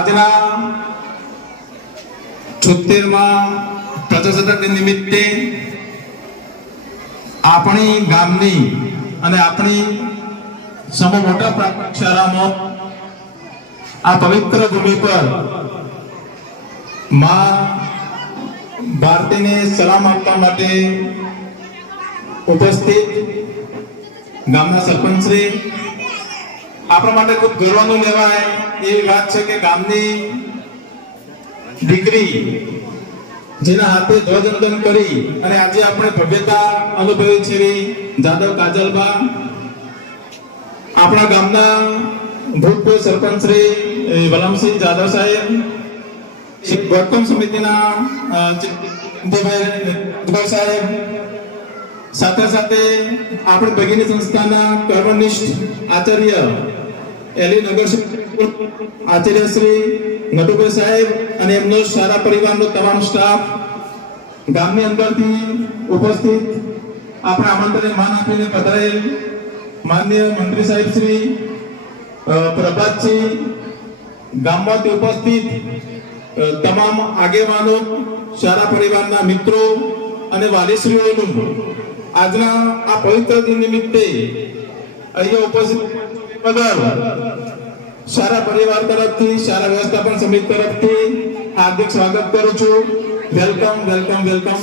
આજના 76મા પ્રજાસત્તાક દિન નિમિત્તે આપણી ગામની અને આપણી સમ મોટા પ્રાથમિક શાળામાં આ પવિત્ર ભૂમિ પર માં ભારતીને સલામ આપવા માટે ઉપસ્થિત ગામના સરપંચ શ્રી, આપણા માટે ખૂબ ગર્વનું લેવાય એવી વાત છે કે ગામની દીકરી જેના હાથે ધ્વજવંદન કરી અને આજે આપણે ભવ્યતા અનુભવી છે જાદવ કાજલબા, આપણા ગામના ભૂતપૂર્વ સરપંચ શ્રી વલમસિંહ જાદવ સાહેબ, ગૌતમ સમિતિના સાહેબ, સાથે સાથે આપણી ભગીની સંસ્થાના કર્મનિષ્ઠ આચાર્ય એલી નગર આચાર્ય શ્રી નટુભાઈ સાહેબ અને એમનો સારા પરિવારનો તમામ સ્ટાફ, ગામની અંદરથી ઉપસ્થિત આપણા આમંત્રણને માન આપીને પધારેલ માનનીય મંત્રી સાહેબ શ્રી પ્રભાતજી, ગામમાંથી ઉપસ્થિત તમામ આગેવાનો, સારા પરિવારના મિત્રો અને વાલીશ્રીઓનું આજના આ પવિત્ર દિન નિમિત્તે અહીંયા ઉપસ્થિત બદલ સારા પરિવાર તરફથી, સારા વ્યવસ્થાપન સમિતિ તરફથી હાર્દિક સ્વાગત કરું છું. Welcome welcome welcome.